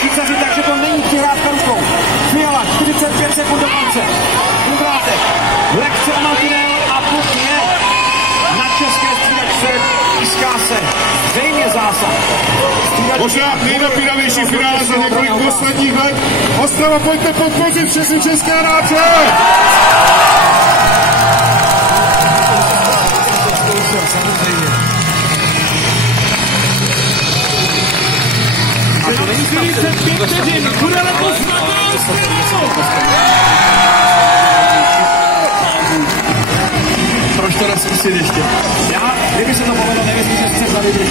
Švýcaři, takže to není přihrávka rukou. Fiala, 45 sekund do konce. Udrátek, lehce mantinel a puk je na české střídačce. Píská se. Zřejmě zásah. Možná nejnapínavější finále za několik posledních let. Ostrava, pojďte podpořit všechny české hráče! A to není 45 vteřin, bude letos na Proč to nezkusit ještě? Já, kdyby se to povedlo, nevěřím, že střed za vydrž.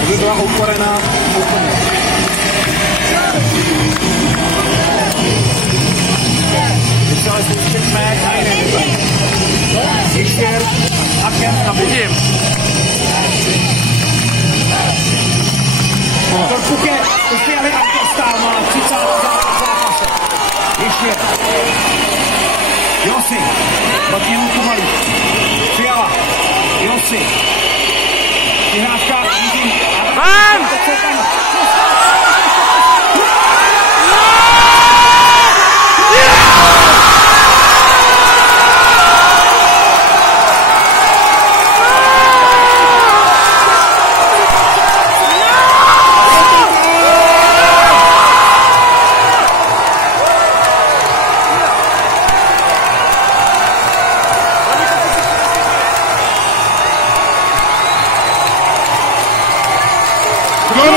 To by byla ukorená úplně. Vystále se zpětme na jiné vybe. Ještě hakem na budím. To Puke, to Fialy a dostal má 30 zápase. Ještě. Josi, proti Luku Malý. Fiala, Josi. Vyhrávka, vidím. Mám!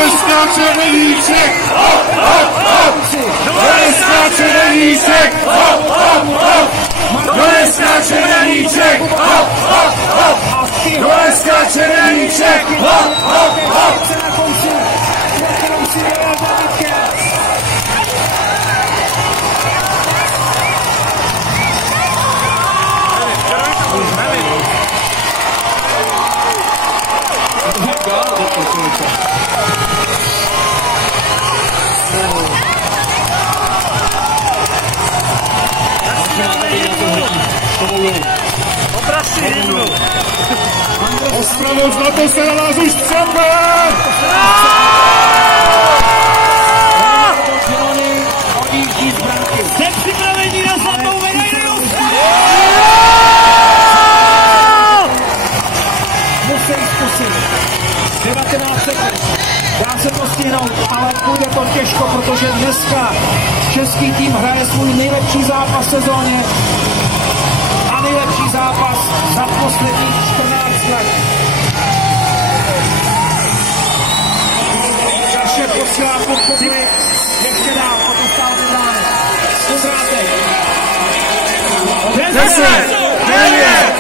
Neskáče Veníček! Hop, hop, hop! Neskáče Veníček! Hop, hop, hop! Neskáče Veníček! Hop, hop, hop! Neskáče Veníček! Hop, hop, hop! Ostravou zlato se na vás už třepe! Jste připraveni na zlatou medaili? Musí zkusit. 19 sekund. Dá se to stihnout, ale půjde to těžko, protože dneska český tým hraje svůj nejlepší zápas v sezóně a nejlepší zápas za posledních 14 let. Naše posílá podpory ještě dál, potom stále vybrány. Udrátek. 10, 9,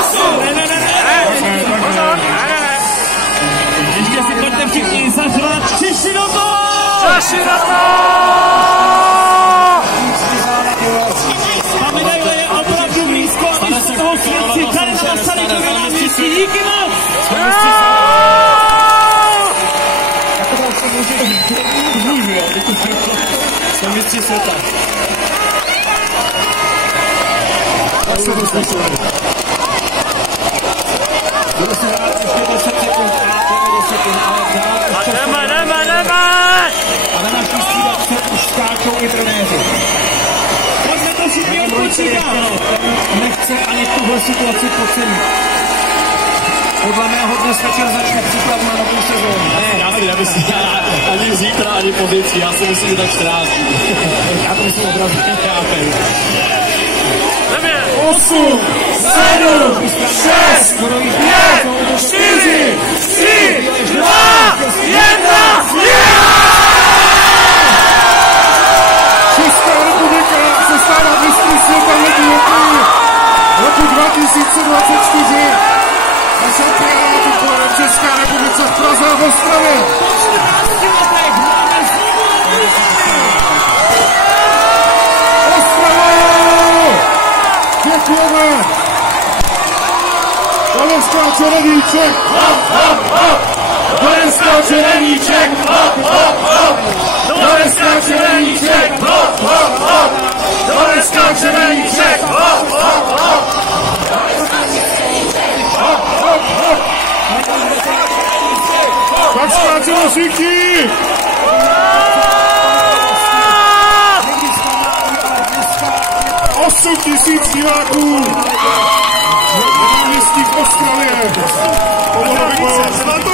8, ještě si pojďte všichni zařvat Češi do toho! Češi do toho! Ta medaile je opravdu blízko, aby z toho svědci tady na Masarykově náměstí. Díky moc! Jsem mistři světa. Tak se to slyšeli. Bude se hrát ještě 10 sekund a 10 sekund, ale dál ještě Jdeme! A na naší střídačce už skáčou i trenéři. Pojďme to všichni odpočítat! Nechce ani tuhle situaci podcenit. Podle mého dnes večer začne přípravu na novou sezónu. Ne, já si nemyslím, ani zítra, ani pozítří, já si myslím, že tak 14. Já to myslím opravdu. 8, 7, 6, 5, 4, 3, 2, 1, Česká republika se stává mistrem světa lední hokeje roku 2024 a šampionátu kolem Česká republice v Praze a v Ostravě. Děkujeme! Dolenská Čereníček! Hop, hop, hop! Dolenská Čereníček! Hop, hop, hop! Dolenská Čereníček! Hop, hop, hop! Dolenská Čereníček! Hop, hop, hop! Hop, hop, hop! Tak skáčelo všichni! 8 000 diváků! Náměstí v Ostravě! Pomohlo by